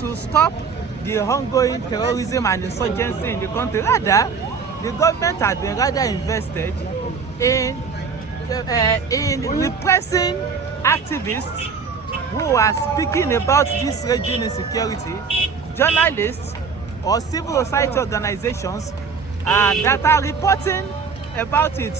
to stop the ongoing terrorism and insurgency in the country. Rather, the government has been rather invested in repressing activists who are speaking about this raging insecurity, journalists or civil society organizations that are reporting about it.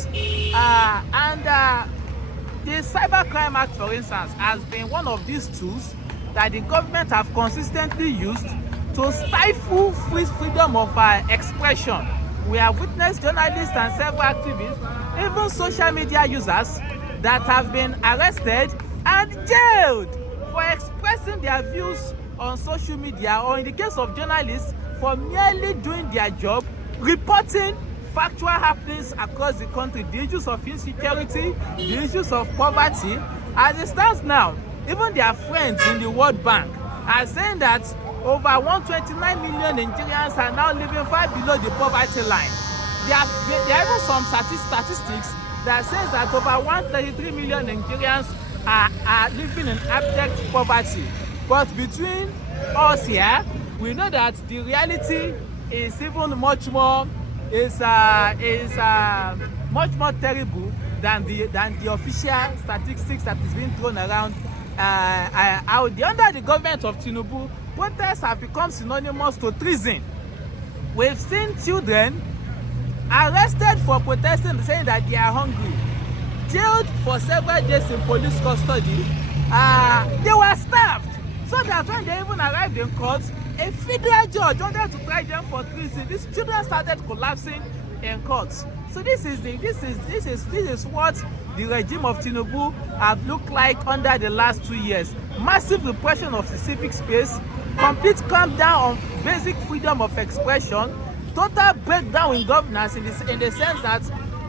The Cybercrime Act, for instance, has been one of these tools that the government have consistently used to stifle freedom of expression. We have witnessed journalists and several activists, even social media users, that have been arrested and jailed for expressing their views on social media, or in the case of journalists, for merely doing their job, reporting factual happenings across the country, the issues of insecurity, the issues of poverty. As it stands now, even their friends in the World Bank are saying that over 129 million Nigerians are now living far below the poverty line. There are even some statistics that says that over 133 million Nigerians are living in abject poverty. But between us here, we know that the reality is even much more much more terrible than the official statistics that is being thrown around out there. Under the government of Tinubu, protests have become synonymous to treason. We've seen children arrested for protesting, saying that they are hungry, jailed for several days in police custody. They were starved, so that when they even arrived in court, a federal judge wanted to try them for treason. These children started collapsing in courts. So this is what the regime of Tinubu have looked like under the last 2 years. Massive repression of the civic space, complete clampdown on basic freedom of expression, total breakdown in governance in the sense that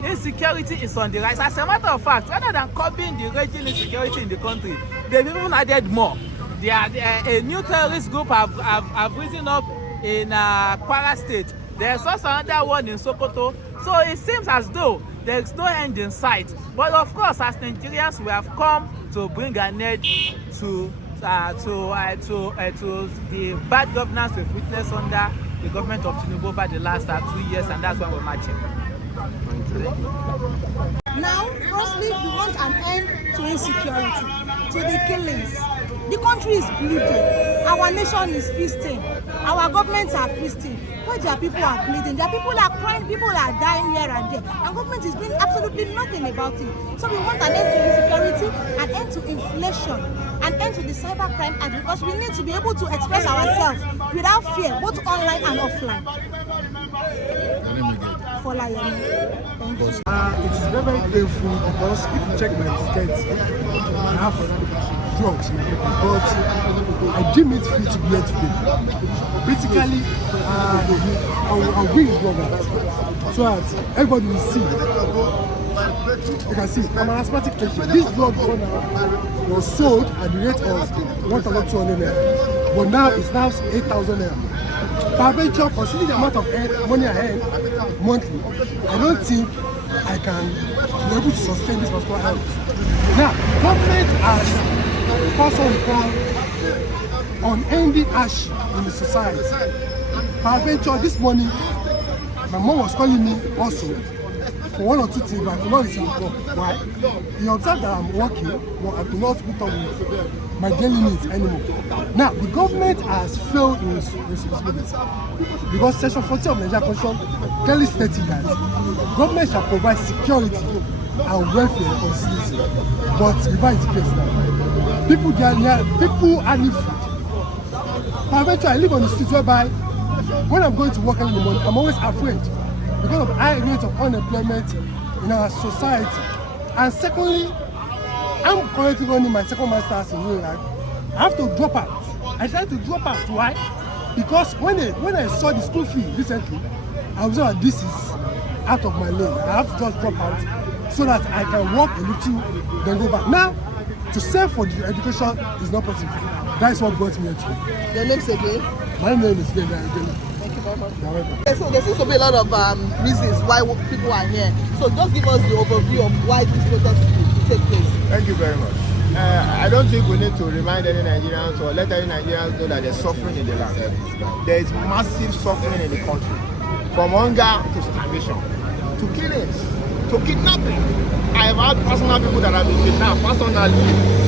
insecurity is on the rise. As a matter of fact, rather than curbing the raging insecurity in the country, they've even added more. A new terrorist group have risen up in Kwara State. There's also another one in Sokoto. So it seems as though there is no end in sight. But of course, as Nigerians, we have come to bring an end to the bad governance we've witnessed under the government of Tinubu over the last 2 years, and that's why we're marching. Now, firstly, we want an end to insecurity, to the killings. The country is bleeding. Our nation is feasting. Our governments are feasting. But their people are bleeding. Their people are crying. People are dying here and there. And government is doing absolutely nothing about it. So we want an end to insecurity, an end to inflation, an end to the cybercrime act, because we need to be able to express ourselves without fear, both online and offline. For it is very, very painful, because if you check my tickets, I have drugs, but I deem it free to be here today. Basically, I'll bring it over so that everybody will see. You can see, I'm an asthmatic patient. This drug was sold at the rate of 1,200 naira, but now it's now 8,000 naira. Per venture, considering the amount of money I earn monthly, I don't think I can be able to sustain this particular health. Now, government has forced on ending ash in the society. Per venture, this morning, my mom was calling me also for one or two things, but I could not receive the call. Why? He observed that I'm working, but I could not put on with my daily needs anymore. Now, the government has failed in its responsibility, because Section 40 of Nigeria Constitution clearly stated that government shall provide security and welfare for citizens. But revise the case now. People hardly food. However, I live on the street whereby when I'm going to work in the morning, I'm always afraid because of high rate of unemployment in our society. And secondly, I'm currently running my second master's in real life. I have to drop out. I tried to drop out. Why? Because when I saw the school fee recently, I observed that this is out of my lane. I have to just drop out so that I can work a little, then go back. Now, to save for the education is not possible. That is what brought me here today. Your name again? My name is Decry. Thank you very much. So there seems to be a lot of reasons why people are here. So just give us the overview of why this protest will take place. Thank you very much. I don't think we need to remind any Nigerians or let any Nigerians know that there's suffering in the land. There is massive suffering in the country, from hunger to starvation, to killings, to kidnapping. I have had personal people that have been kidnapped personally.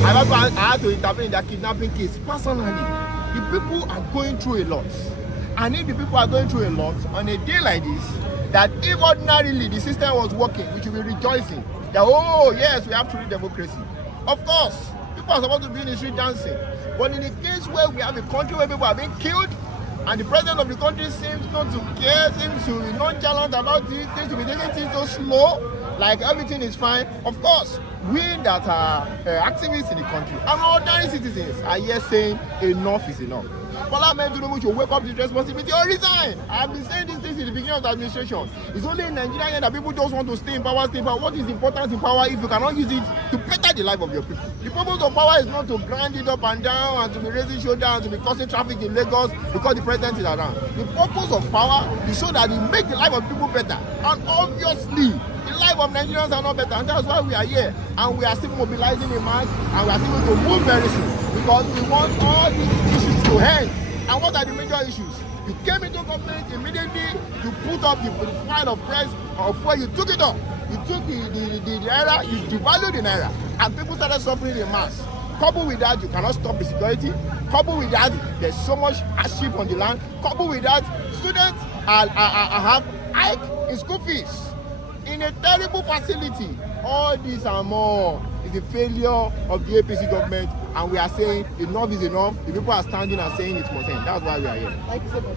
I had to intervene in their kidnapping case personally. The people are going through a lot. And if the people are going through a lot on a day like this, that if ordinarily the system was working, we should be rejoicing that, oh yes, we have true democracy. Of course, people are supposed to be in the street dancing. But in the case where we have a country where people are being killed, and the president of the country seems not to care, seems to be nonchalant about it, seems to be taking things so slow, like everything is fine. Of course, we that are activists in the country and ordinary citizens are here saying enough is enough. Tinubu should wake up to this responsibility or resign. I have been saying these things in the beginning of the administration. It's only in Nigeria that people just want to stay in power, What is important in power if you cannot use it to better the life of your people? The purpose of power is not to grind it up and down and to be raising shoulders and to be causing traffic in Lagos because the president is around. The purpose of power is so that it makes the life of people better. And obviously, the life of Nigerians are not better, and that's why we are here. And we are still mobilizing in mass, and we are still going to move very soon because we want all these issues to end. And what are the major issues? You came into government immediately, you put up the file of press of where you took it up. You took the naira, you devalued the naira, and people started suffering in mass. Coupled with that, you cannot stop the security. Coupled with that, there's so much hardship on the land. Coupled with that, students have hike in school fees in a terrible facility. All this and more is a failure of the APC government, and we are saying enough is enough. The people are standing and saying it must end. That's why we are here. Thank you so much.